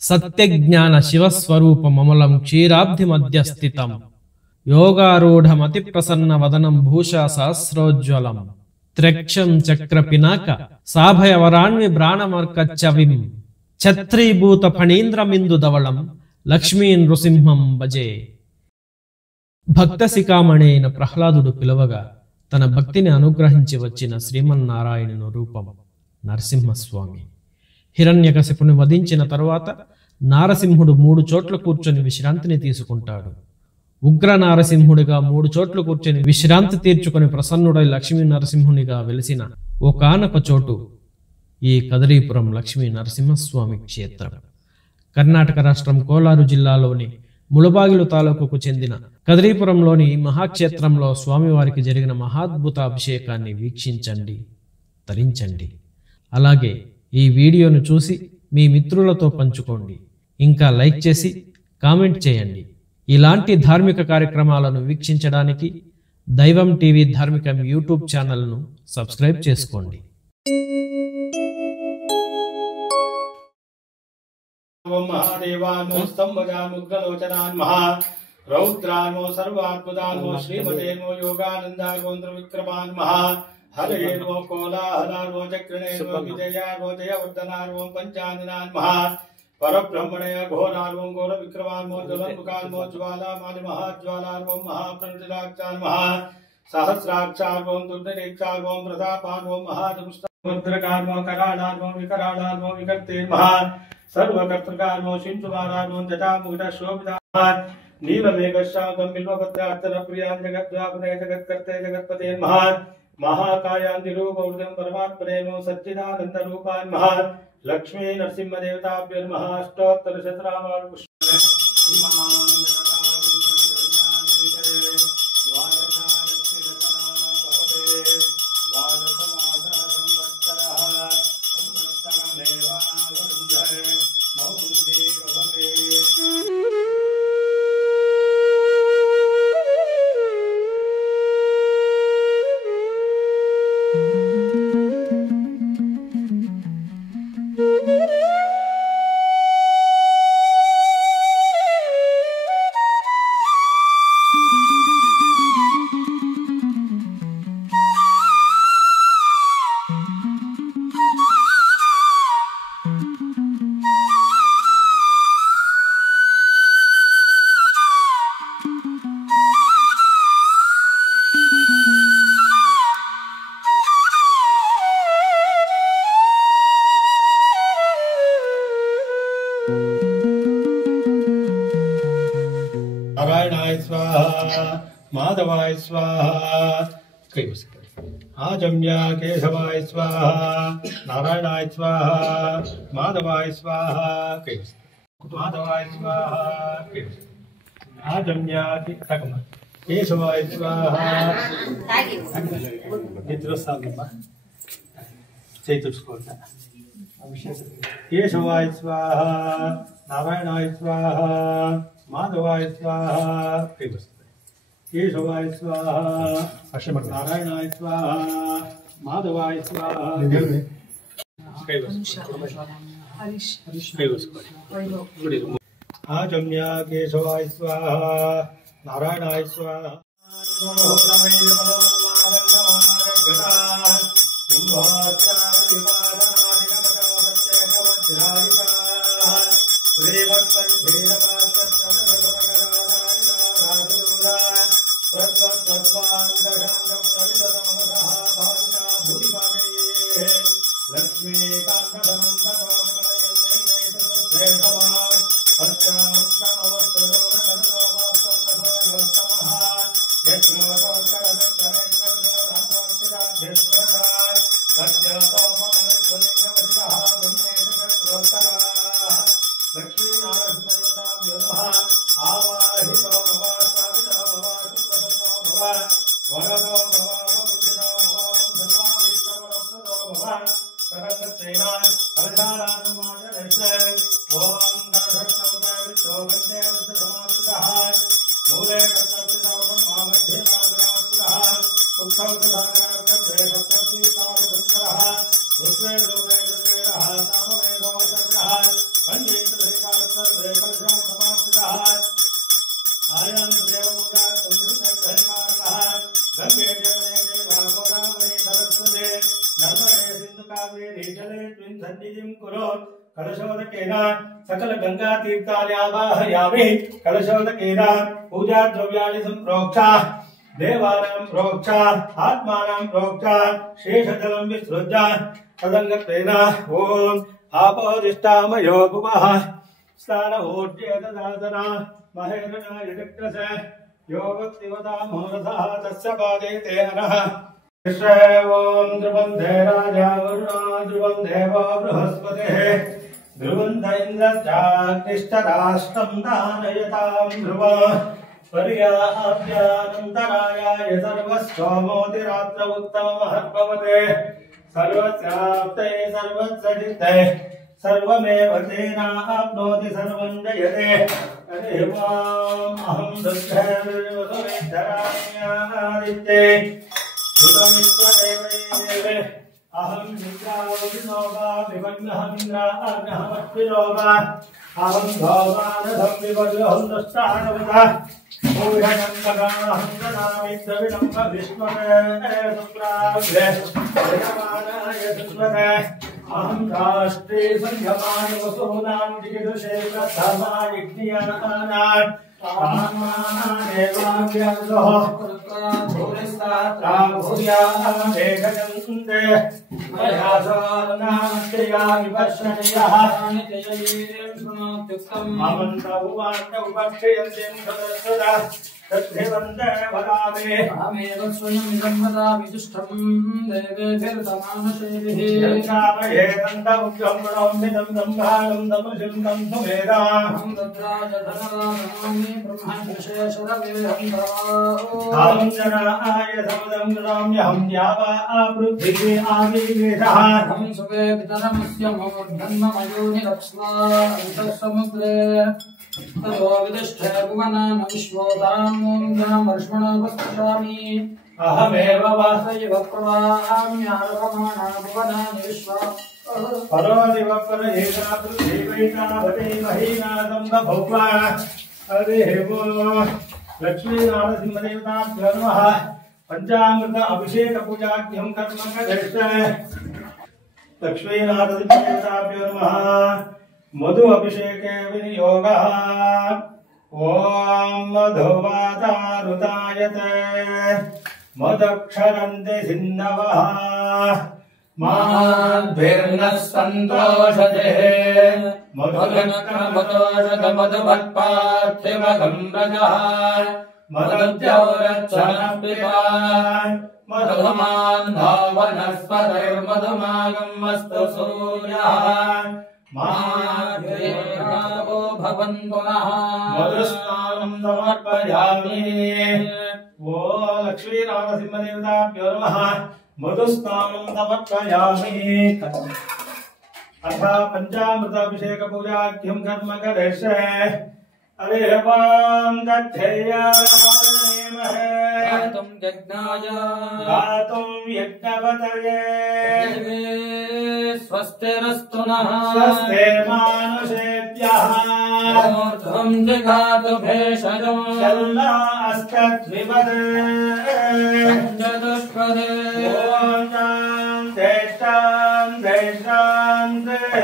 సత్యజ్ఞాన శివస్వరూపమమలం క్షీరాబ్ధి మధ్య స్థితం యోగారూఢమతి ప్రసన్న వదనం భూషా సహస్రోజ్వలం త్రక్షం చక్ర పినాక సాభయవరాణ్వి బ్రాణమర్కచ్చవిం ఛత్రీభూత ఫణీంద్రమిందు ధవళం లక్ష్మీ నృసింహం భజే. భక్త శిఖామణి ప్రహ్లాదుడు పిలవగా తన భక్తిని అనుగ్రహించి వచ్చిన శ్రీమన్నారాయణుని రూపం నరసింహస్వామి. హిరణ్యకశిపుని వధించిన తరువాత నారసింహుడు 3 చోట్ల కూర్చొని విశ్రాంతిని తీసుకుంటాడు. ఉగ్ర నారసింహుడిగా 3 చోట్ల కూర్చొని విశ్రాంతి తీర్చుకొని ప్రసన్నుడై లక్ష్మీ నరసింహునిగా వెలిసిన ఒకానొక చోటు ఈ కదరీపురం లక్ష్మీ నరసింహస్వామి క్షేత్రం. కర్ణాటక రాష్ట్రం కోలారు జిల్లాలోని ముళబాగిలు తాలూకుకు చెందిన కదరీపురంలోని మహాక్షేత్రంలో స్వామివారికి జరిగిన మహాద్భుత అభిషేకాన్ని వీక్షించండి, తరించండి. అలాగే ఈ వీడియోను చూసి మీ మిత్రులతో పంచుకోండి. ఇంకా లైక్ చేసి కామెంట్ చేయండి. ఇలాంటి ధార్మిక కార్యక్రమాలను వీక్షించడానికి దైవం టీవీ ధార్మికం యూట్యూబ్ ఛానల్ను సబ్స్క్రైబ్ చేసుకోండి. महादेवान्मो स्तंभजामुग्रलोचनान्मः रौद्रान्मो सर्वात्मदान्मो श्रीमतेन्मो योगानन्दान्मो विक्रमान्मः हरेन्मो कोलाहलान्मो चक्रणेन्मो विजयान्मो जयवर्धनान्मो पञ्चाननान्मः परब्रह्मणे घोरान्मो घोरविक्रमान्मो ज्वलन्मुखान्मो ज्वालामालिमहाज्वालान्मो महाप्रणतिलाक्षान्मः सहस्राक्षान्मो दुर्निरीक्षान्मो प्रतापान्मो महादुष्टमुद्रकान्मो कराळान्मो विकराळान्मो विकर्तेन्मः सर्वकर्तृकान्मो शिंशुमारान्मो जटामुकुटशोभिताः नीलमेघश्यामं बिल्वपत्रार्चनप्रियां जगद्व्यापने जगत्कर्ते जगत्पते महाकायान्तिरूपौर्जं परमात्मने नमो सच्चिदानन्दरूपान्मः लक्ष्मी नरसिंहदेवताभ्यो नमः अष्टोत्तरशतनामावళి नारायणाय स्वाहा माधवाय स्वाहा आजम्या केशवाय स्वाहा नारायणाय स्वाहा माधवाय स्वाहा माधवाय स्वाहा आजम्या केशवाय स्वाहा केशवाय स्वाहा नारायणाय स्वाहा माधवाय स्वाहा केशवाय स्वाहा नारायणाय स्वाहा माधवाय स्वाहा आजम्या केशवाय स्वाहा नारायणाय स्वाहा कलशोदकेन सकल गंगा तीर्थानि आवाहयामि कलशोदकेन पूजा द्रव्याणि संप्रोक्ष्य देवानां प्रोक्ष्य आत्मानां प्रोक्ष्य शेषजलं विसृज्य तदङ्गत्वेन ओम आपोदिष्टामयो भुवः स्नानमूर्जेतदादना महेरणाय चक्रसे योगतिवदामोरथः तस्य पादे तेनः ओम ध्रुवन्धे राजा वरुणो ध्रुवं देवो बृहस्पतिः ध्रुवन्त इन्द्रश्चाग्निश्चराष्ट्रं दानयतां ध्रुवः पर्याप्यानन्तरायाय सर्वस्वमोतिरात्र उत्तममहद्भवते सर्वस्याप्ते सर्वस्यजिते सर्वमेव तेनाप्नोति सर्वं जयते अहं दुःखेर्वसुमेधराम्यादित्ये सुतमिश्वदेवैवे अहं निद्रावोऽभिनोगा विभग्नहमिन्द्राग्नहमश्विनोगा अहं भौमानधं विभग्नहं दष्टानवता पूषणं भगाहं ददामि द्रविणं विष्णवे सुप्राभ्ये जयमानाय सुस्वते अहं राष्ट्रे संयमानि वसूनां जिगीषे प्रथमायज्ञानान् देवाभ्यर्दोः भूरिस्तात्रा भूयामेघजन्ते मयासोर्नास्त्रिया विपश्यन्यः अमन्तौवाण्डौपक्षयन्तीं सदस्सदा तद्धिवन्ते वदामि अहमेव स्वयं ब्रह्मदा विदुष्टं देवेभिर्तमानशैभिः यज्ञामहे तन्तमुख्यं गुणोऽमृतं ब्रह्माणं तमुषं तं सुमेधाहं तद्राज धनरामि ब्रह्मविशेषरवेहं जनाय समदं गुणाम्यहं यावा आपृथिवी आविवेशः अहं सुखे पितरमस्य मूर्धन्ममयोनिरप्स्वा समुद्रे ततो विदिष्टे भुवनान् विश्वोदामूर्ध्यामर्ष्मणोपस्पशामि अहमेव वासयिव प्रवाहाम्यारभमाणा भुवनानि विश्वा परोदिव परयेता पृथिवैतावते महीनादं बभूवा हरिः ओम् लक्ष्मीनारसिंहदेवताभ्यो नमः पंचामृत अभिषेक पूजाख्यं कर्म करिष्ये लक्ष्मीनारसिंहदेवताभ्यो नमः मधु अभिषेके विनियोगः ओम मधुवातारुदायते मदक्षरन्ते सिन्धवः माद्भिर्नः सन्तोषते मधुभक्पार्थिवगम्रजः मदद्यौरच्छनः पिबान् मधुमान् भावनस्पतिर्मधुमागमस्तु सूर्यः माघो भवन्तु नः मधुस्नानं समर्पयामि ओ लक्ष्मीनारसिंहदेवताभ्यो नमः मधुस्नानं समर्पयामि अथ पंचामृताभिषेक पूजाख्यं कर्म करिष्ये हरिः ओम् गच्छेयामहे गातुं यज्ञाय गातुं यज्ञपतये स्वस्तिरस्तु नः स्वस्तिर्मानुषेभ्यः ऊर्ध्वं जिघातु भेषजो शल्लास्तद्विपदे पञ्चदुष्पदे ॐ शान्ति शान्ति शान्तिः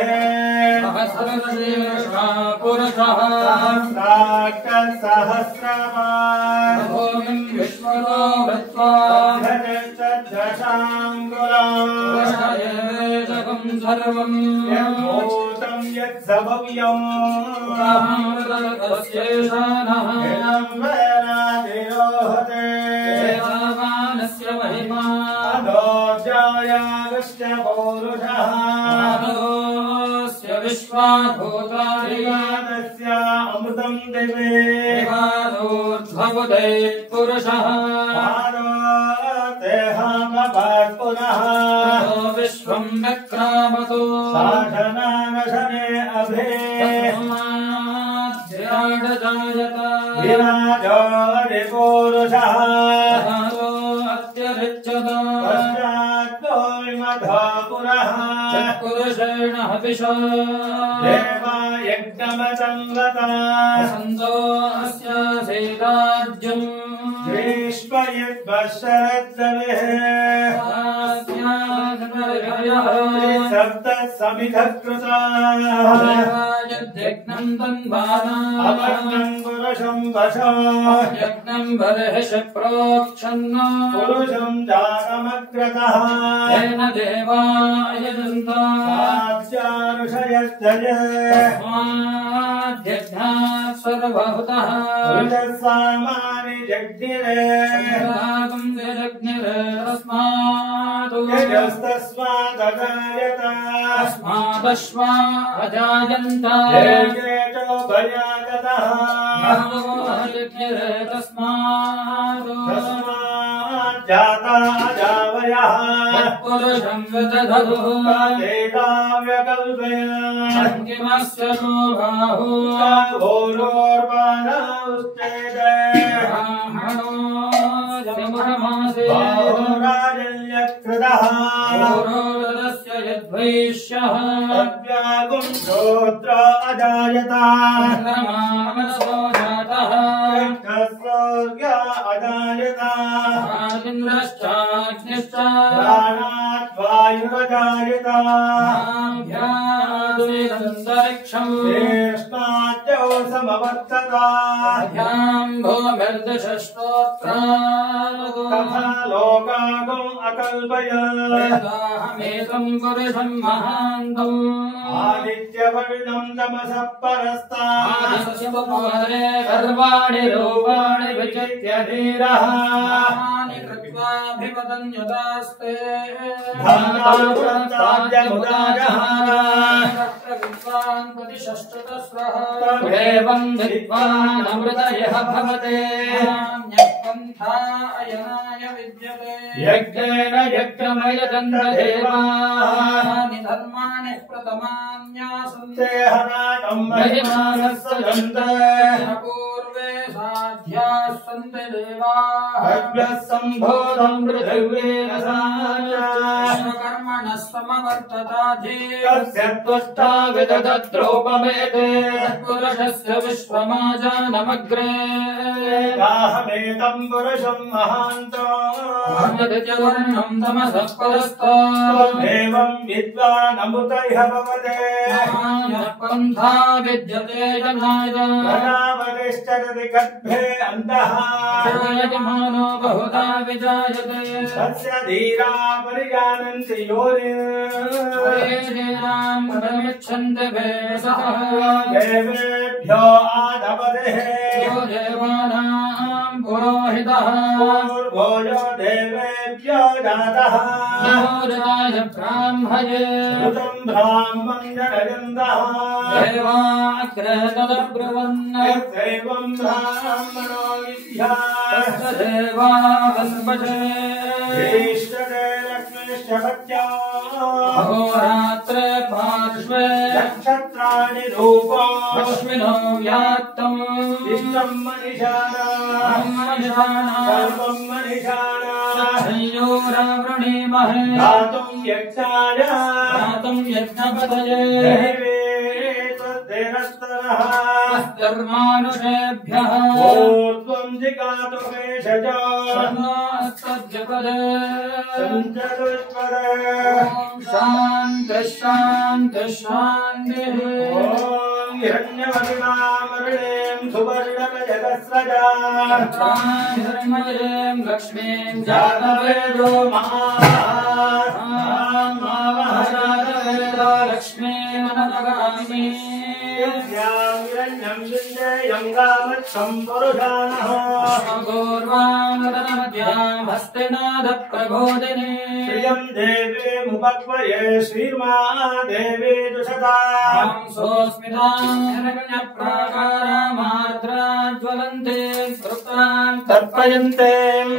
सहस्रशीर्षः पुरुषः सहस्रवान् भूमिं विश्वतो वृत्वा जगं सर्वं यद्भूतं यत्सभव्यम् तस्यैषानः वेनातिरोहते देवानस्य महिमा अदोजायागश्च पौरुषः विश्वाभूतानि तस्य अमृतं दिवे देवानोर्ध्वमुदे पुरुषः देहामभत् पुनः विश्वं विक्रामतो साधनानशने अभे ध्याडजायत विराजो अधिपुरुषः अत्यरिच्यत पश्चात्तो विमधो पुरः चत्पुरुषेण हविषा देवा यज्ञमसंगता सन्तो अस्य सेदाज्यम् ग्रीष्मयद्वशरद्रविः सप्त समिधकृताः यज्ञं तन्वाना अपन्नं पुरुषं वशा यज्ञं बर्हिष प्रोक्षन्न पुरुषं जातमग्रतः येन देवा यजन्ता साध्यानुषयस्तये तस्माद्यज्ञात् सर्वभूतः पुरुषसामानि जग्निरे तस्मात् यजस्तस्मादजायत तस्मादश्वा अजायन्त येकेतो भयागतः तस्मात् जाता अजावयः पुरुषं विदधतुः तेषाव्यकल्पया किमस्य नो बाहु घोरोर्बाणौश्चेदे ब्राह्मणो जमुरमासे बाहुराजल्यकृतः घोरोदस्य यद्वैश्यः अव्यागुं श्रोत्र अजायत चन्द्रमामनसो जातः सूर्य अजायत इन्द्रश्चाग्निश्च प्राणात् वायुरजायत न्तरिक्षम् श्रेष्ठाच्चौ समवर्तता तथा लोकागुम् अकल्पयमेतम् पुरुषं महान्तम् आदित्यवर्णं तमसः परस्तात् सर्वाणि रूपाणि विचित्य धीरः कृत्वाभिपतन्युतास्ते एवं विद्वान् अमृतयः भवते पन्था अयनाय विद्यते यज्ञेन यज्ञमयजन्त देवानि धर्माणि प्रथमान्यासन्ते महिमानस्य पूर्वे साध्याः सन्ति देवाः सम्भोधं पृथिव्येन कर्मणः समवर्तताधि तुष्टा विदधद्रोपमेते पुरुषस्य विश्वमाजानमग्रे गाहमेतं पुरुषं महान्तम् तमसः परस्तात् एवं विद्वान् अमृत इह भवते पन्था विद्यते जनाय वरिष्ठरति गर्भे अन्तः यजमानो बहुधा विजायते तस्य धीरा परिजानन्ति योनिम् प्रमिच्छन्ति भेषः देवेभ्यो आदपतेः यो देवानाम् पुरोहितः पूर्वोयो देवेभ्यो जातः नमोराय ब्राह्मये ऋतं ब्राह्मं जनयन्तः देवाग्रे तदब्रुवन् यस्यैवं ब्राह्मणो विद्यात् देवा वन्वशे ईश्वरे लक्ष्मीश्च पत्या अहोरात्रे पार्श्वे नक्षत्राणि रूपो अश्विनो व्यात्तम् इष्टं मनिषाणा सर्वं मनिषाणा संयोरावृणीमहे दातुं यज्ञाय दातुं यज्ञपतये दैवे त्वद्धिरस्तरः कर्मानुषेभ्यः ऊर्ध्वं जिगातु भेषजा सर्वास्तद्यपदे सञ्चतुष्पदे शान्तिः शान्तिः शान्तिः ॐ हिरण्यवर्णामरुणीं सुवर्णकजगस्रजात् धर्मजयं लक्ष्मीं जातवेदो महावेदो लक्ष्मीमनगामि हिरण्यं विन्देयं गावत्सं पुरुषाणः गौर्वाङ्गदनमध्यां हस्तिनादप्रबोधिनी श्रियं देवीमुपक्वये श्रीर्मा देवी दुषता सोऽस्मिताङ्गण्यप्राकारामार्द्राज्वलन्ते कृतान् तर्पयन्ते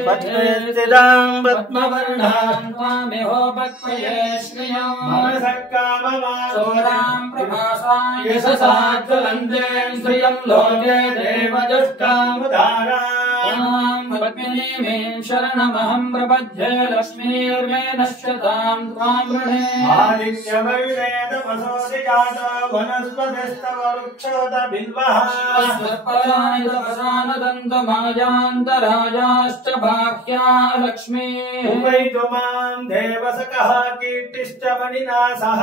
पद्मेस्थितां पद्मवर्णान् त्वामिहोपक्वये श्रियम् मनसः काममासोरां प्रभासां यशसा ज्वलन्ते श्रियं लोके देवजुष्टामुदारा पद्मिनीमे शरणमहं प्रपद्ये लक्ष्मीर्मे नश्यतां त्वां वृणे आदित्यवर्णे तपसोऽसि जातो वनस्पतिस्तव वृक्षोत बिल्वः स्वपराणि तपसानदन्तमायान्तरायाश्च बाह्या लक्ष्मी उपैतु मां देवसकः कीर्तिश्च मणिना सह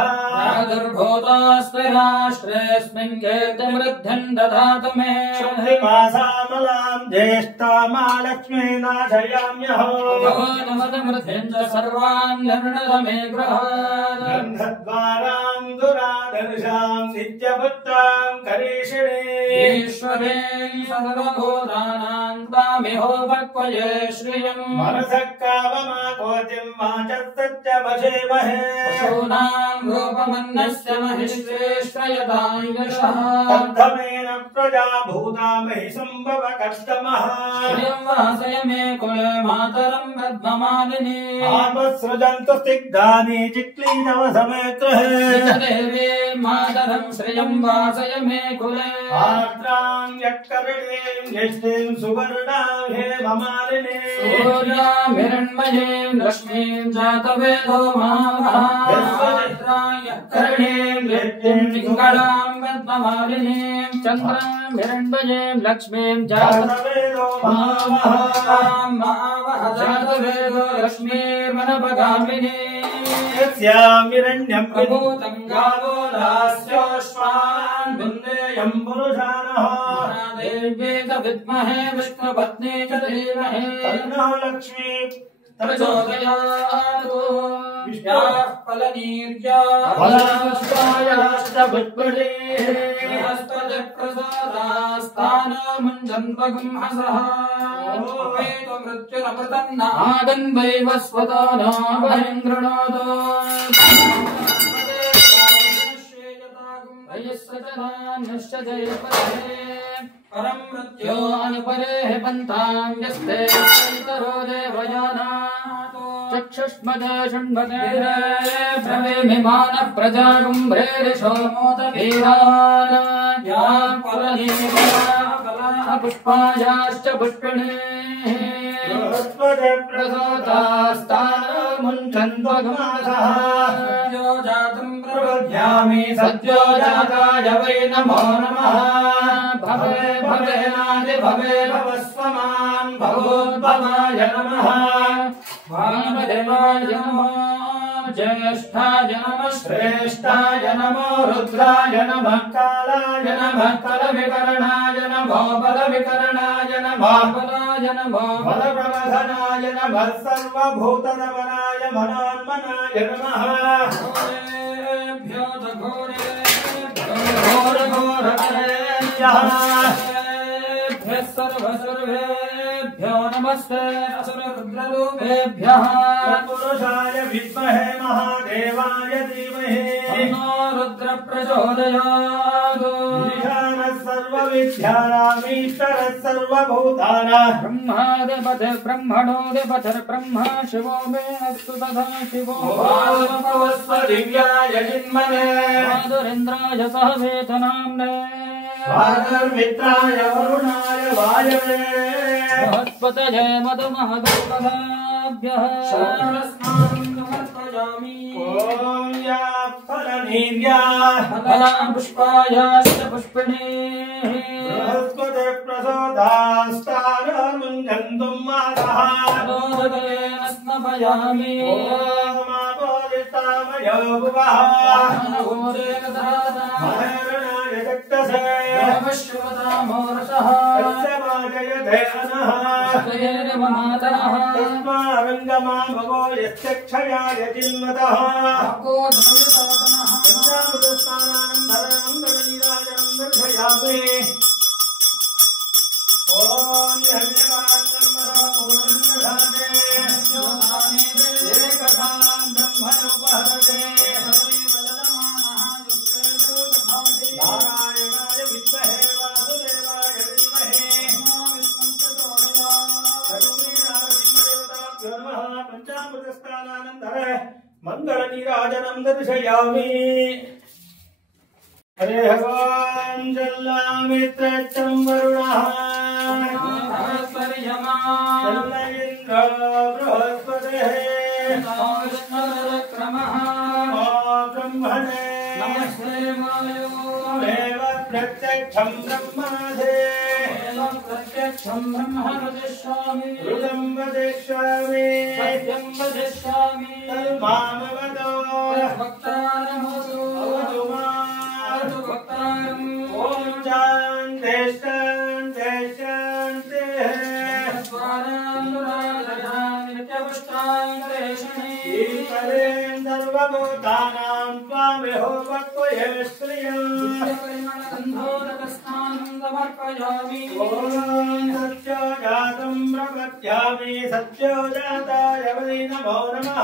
दुर्भूतास्ते राष्ट्रेऽस्मिन् कीर्तिमृद्धिं दधातु मे शुद्धिमासामलां ज्येष्ठामा लक्ष्मी नाशयाम्यहो भगवन्मृद्धिं च सर्वान् निर्णय मे गृहात् गन्धद्वारां दुरादर्शां नित्यपुत्रां करीषिणीम् ईश्वरीं सर्वभूतानां तामिहोपक्वये श्रियम् मनसः काममाकोतिं वाचस्तच्च वशेमहे पशूनां रूपमन्यस्य महिश्रेष्ठयतां यशः तद्धमेन प्रजा भूतामहि सम्भव कर्दमः श्रियं वासय मे कुले मातरं पद्ममालिनी आपसृजन्तु स्निग्धानि चिक्लीनव समेत्रहे देवी मातरं श्रियं वासय मे कुले आर्द्रां यत्कर्णीं यष्टिं सुवर्णां हेममालिनी सूर्यां हिरण्मयीं लक्ष्मीं जातवेदो महाभागां करणीं यत्तिं पिङ्गळां पद्ममालिनीं चन्द्रां हिरण्मयीं लक्ष्मीं जातवेदो महावः जातवेदो लक्ष्मीर्मनपगामिनी यस्यामिरण्यं प्रभूतं गावो दास्योश्वान् बुन्देयं पुरुषाणः देव्ये च विद्महे विष्णुपत्नी च धीमहि तन्नो लक्ष्मी प्रचोदयातु विष्णाः फलपुष्पायाश्च पुष्पणे बृहस्पतिप्रसादास्तानमुञ्जन्त्वगुंहसः वेदो मृत्युरमृतन्नागन् वैवस्वतो नाभयं गृणोतु वयस्सचनान्यश्च जयपदे परं मृत्यो अनुपरेः पन्थां यस्ते इतरो देवयानातो चक्षुष्मदे शृण्वते ब्रवीमिमानः प्रजागुम्भ्रेरिषो मोदवीरान् यां फलनीकला पुष्पायाश्च पुष्पिणीः प्रसोतास्तानमुञ्चन्त्वगुंहसः सद्यो जातं प्रबध्यामि सद्यो जाताय वै नमो नमः भवे भवेनादि भवे भवस्वमान् भवोद्भवाय नमः वामदेवाय नमो ज्येष्ठाय नमः श्रेष्ठाय नमो रुद्राय नमः कालाय नमः कलविकरणाय नमो बलविकरणाय नमः बलाय नमो बलप्रबधनाय नमः सर्वभूतनमनाय मनोन्मनाय नमः घोरेभ्यो घोरघोरकरेभ्यः सर्वेभ्यो नमस्ते असुररुद्ररूपेभ्यः पुरुषाय विद्महे महादेवाय धीमहि तन्नो रुद्र प्रचोदयात् ईशानः सर्वविद्यानामीश्वरः सर्वभूतानां ब्रह्मादिपथे ब्रह्मणोदिपथिर्ब्रह्मा शिवो मे अस्तु तथा शिवो दिव्याय जिन्मने माधुरेन्द्राय सह वेतनाम्ने स्वादर्मित्राय वरुणाय वायवे बृहस्पतये मधुमहगर्भदाभ्यः शरणस्नानं समर्पयामि ॐ या फलनीर्या फलां पुष्पायाश्च पुष्पिणीः बृहस्पति प्रसोदास्तारमुञ्जन्तुं मातः लोदकेन स्नपयामि ॐ मापोदितामयो भुवः नवोदेन दाता महरणाय जक्तसे विश्वतामोरसः तस्य वाजयते अनः सयेन मातरः तस्मारङ्गमा भवो यस्य क्षयाय जिन्मतः कोदनयतातनः पञ्चामृतस्नानानन्दरं मङ्गलनीराजनं दर्शयामि ॐ धन्यवादं पूर्णदधाते एकथां ब्रह्मणोपहरते नारायणाय विद्महे वासुदेवाय धीमहि लक्ष्मीनारसिंहदेवताभ्यो नमः पञ्चामृतस्नानानन्दरे मङ्गलनीराजनं दर्शयामि हरे भगवान् जल्लामित्रचं वरुणः सर्यं नमः चन्द्रेन्द्र बृहस्पतिः नमो विष्णुरुक्रमः ब्रह्मणे नमस्ते मायो देव प्रत्यक्षं ब्रह्माधे एवं प्रत्यक्षं ब्रह्म वदिष्यामि ऋतं वदिष्यामि सत्यं वदिष्यामि तन्मामवदो भक्तारमोदो अवतु मां भक्तारम् ॐ शान्ति शान्ति शान्तिः ईश्वरेण सर्वभूतानां त्वामेव वक्वये श्रियम् ॐ सत्यो जातं प्रपद्यामि सत्यो जाताय वै नमो नमः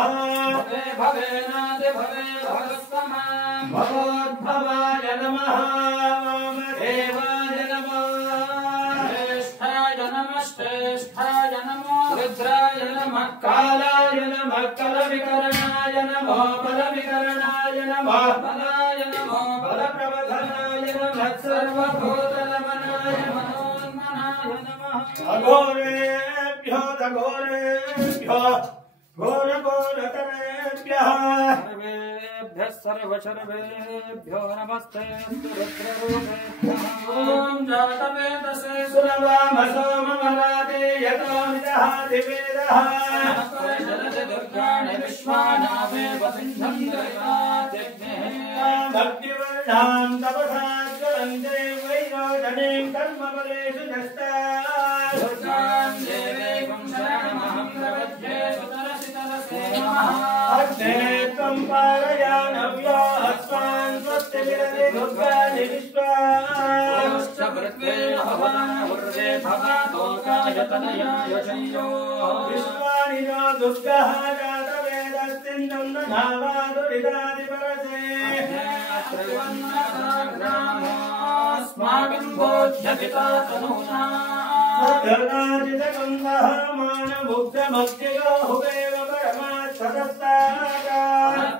भगवद्भवाय नमः वामदेवाय नमः श्रेष्ठाय नमो रुद्राय नमः कालाय नमः कलविकरणाय नमः बलविकरणाय नमः बलाय नमो बलप्रबधनाय नमः सर्वभूतलमनाय मनोन्मनाय नमः अघोरेभ्यो दघोरेभ्यो घोरघोरतरेभ्यः सर्वेभ्यः सर्वशर्वेभ्यो नमस्ते रुद्ररूपेभ्यः ॐ जातवेदसे सुरवामसो ममराते यतोमिदः दिवेदः दुर्गाणि विश्वानामेव सिन्धं भक्तिवर्णां तपसा ज्वलन्ते वैरोचनीं कर्मफलेषु नष्टाः दुर्गां देवीं शरणमहं प्रपद्ये सुतरसितरसे नमः अग्ने त्वं पारयानव्यो अस्मान् स्वस्तिभिरति दुर्गाणि विश्वा विश्वानि नो दुर्गः जातवेदस्तिन्दं न नावादुरिदादिपरसे सद्गर्गाजितगन्धः मानमुग्धमग्नियो हुवेव परमात्सदस्ताकाः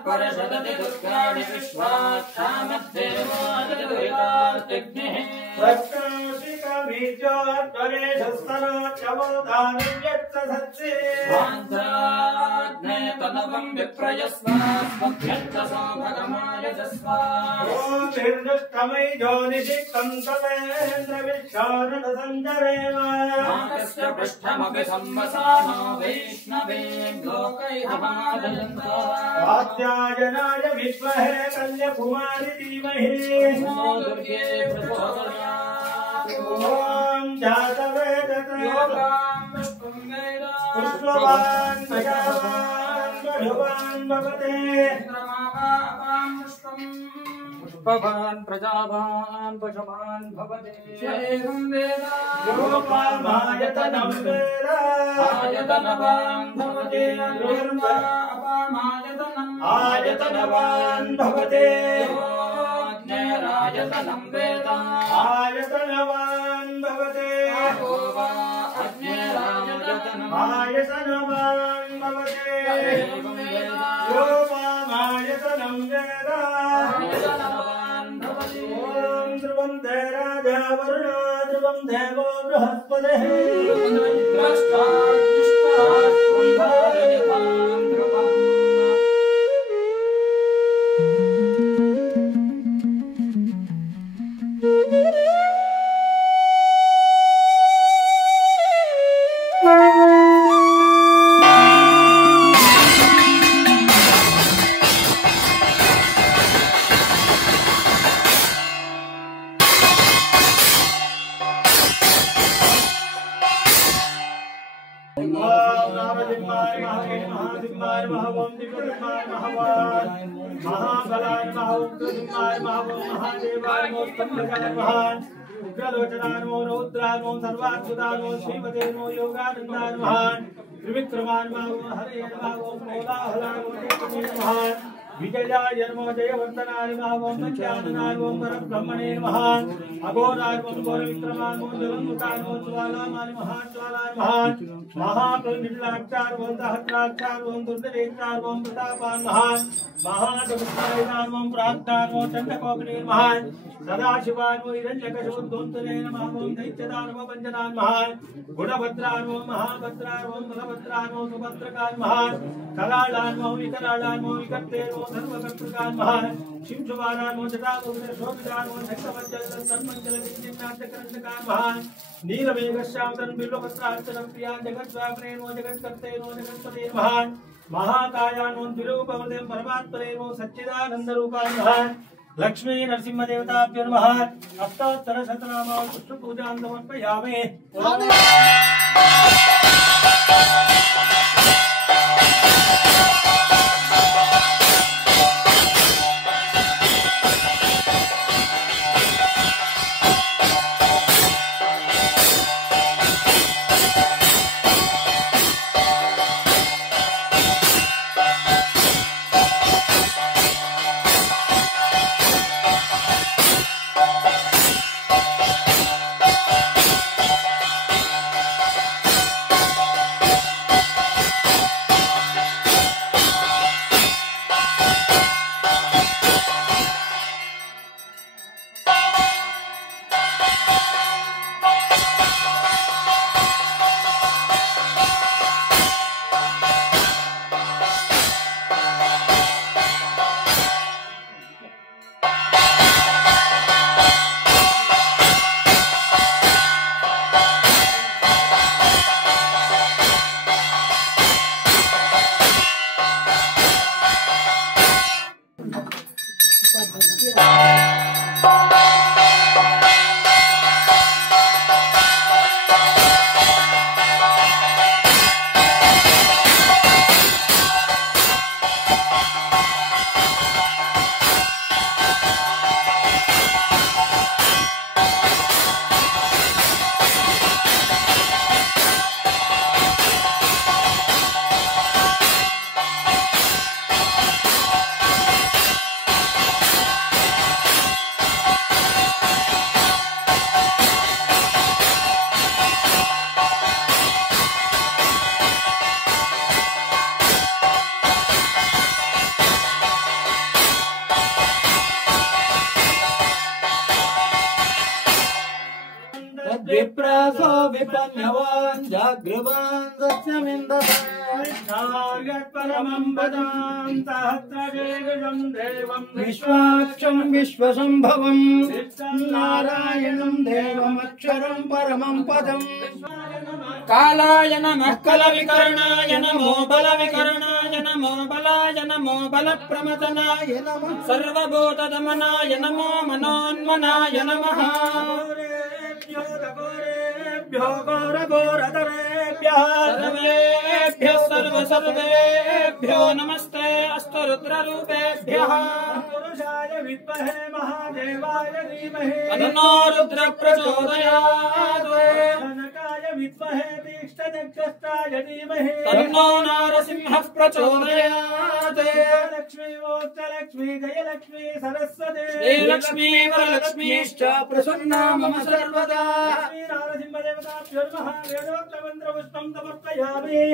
परशदति दुर्गाणि विश्वाक्षामद्देवादिदुरितार्तिग्निः प्रत्याशिकमीर्जोद्वरेशस्तनोच्चवोदानव्यक्तसत्से वाञ्छाग्ने तनवं विप्रयस्वास्मभ्यर्थसो भगमायजस्वा निर्दुष्टमयि ज्योतिषिक्तं तवेन्द्रविश्वानसञ्जरेम मातस्य पृष्ठमपि संवसानो वैष्णवे लोकैर्मादयन्तो कात्यायनाय विद्महे कन्याकुमारी धीमहि नमो दुर्गे प्रचोदयात् ॐ जातवेदते योगां विष्णुं वेद पुष्पवान् प्रजावान् मधुवान् भवते चन्द्रमावापां पुष्पम् पुष्पवान् प्रजावान् पशुमान् भवते एवं वेद योपामायतनं वेद आयतनवान् भवते अपामायतनम् आयतनवान् भवते अग्नेरायतनं वेद आयतनवान् भवते अग्नेरायतनम् आयतनवान् भवते योपामायतनं वेद आयतनवान् भवते ॐ ध्रुवं ते राजा वरुणो ध्रुवं देवो बृहस्पतिः उग्रलोचनान्मो रौद्रान्मो सर्वाद्भुतान्मो श्रीमतेन्मो योगानन्दान्महान् त्रिविक्रमान्मो हरे नमो कोलाहलान्मो महान् विजयाय नमो जयवर्धनाय नमः ओम ज्ञाननाय ओम परब्रह्मणे नमः अघोराय ओम घोरविक्रमाय ओम जलन्मुखाय ओम ज्वालामाय महाज्वालाय नमः महाप्रनिलाक्षाय ओम सहस्राक्षाय ओम दुर्दरेक्षाय ओम प्रतापाय नमः महादुष्टाय ओम प्राज्ञाय ओम चंडकोपने नमः सदाशिवाय ओम हिरण्यकशिपुद्धोन्तरे नमः ओम दैत्यदाय नमः पंचनाय नमः गुणभद्राय ओम महाभद्राय ओम बलभद्राय ओम सुभद्रकाय नमः करालाय ओम विकरालाय ओम विकर्ते ओम सर्वकर्तृकाय नमः शिवशुभानाय ओम जटामुखे शोभिताय ओम धक्कमज्जल तन्मंजल विचिन्नाट्यकरण्डकाय नमः नीलमेघश्यामतन बिल्वपत्रार्चनं प्रियां जगद्व्यापने ओम जगत्कर्ते ओम जगत्पते नमः महाकायाय ओम द्विरूपवदे परमात्मने ओम सच्चिदानन्दरूपाय नमः लक्ष्मी नरसिंह देवताभ्यो नमः अष्टोत्तर शतनामावళి पुष्प पूजां समर्पयामि विप्रासो विपन्यवान् जागृवान् सत्यमिन्दसार्यत् परमं पदं सहस्रवेगं देवं विश्वाक्षं विश्वसंभवं नारायणं देवमक्षरं परमं पदम् कालाय नमः कलविकर्णाय नमो बलविकर्णाय नमो बलाय नमो बलप्रमथनाय नमः सर्वभूतदमनाय नमो मनोन्मनाय नमः सर्वेभ्यो सर्वसर्वेभ्यो नमस्ते अस्तु रुद्ररूपेभ्यः पुरुषाय विद्महे महादेवाय धीमहि तन्नो रुद्र प्रचोदयात् जनकाय विद्महे तीक्ष्णचक्षुष्टाय धीमहि तन्नो नारसिंहः प्रचोदयात् लक्ष्मी मोक्षलक्ष्मी जयलक्ष्मी सरस्वती श्रीलक्ष्मी वरलक्ष्मीश्च प्रसन्ना मम सर्वदा नारसिंहदेवताभ्यो नमः वेदोक्तमन्त्रपुष्पं समर्पयामि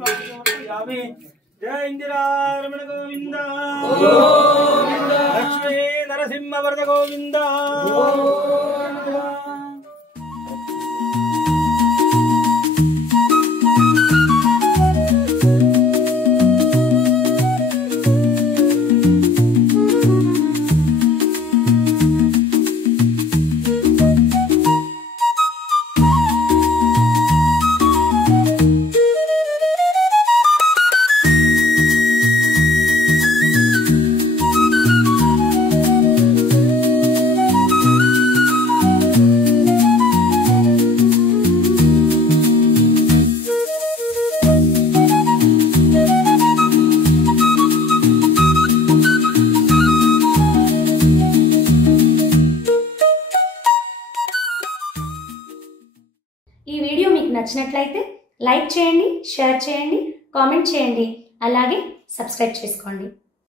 సమర్పయామి జయ ఇందిరా రమణ గోవింద లక్ష్మీ నరసింహ వరద గోవింద ఈ వీడియో మీకు నచ్చినట్లయితే లైక్ చేయండి, షేర్ చేయండి, కామెంట్ చేయండి, అలాగే సబ్స్క్రైబ్ చేసుకోండి.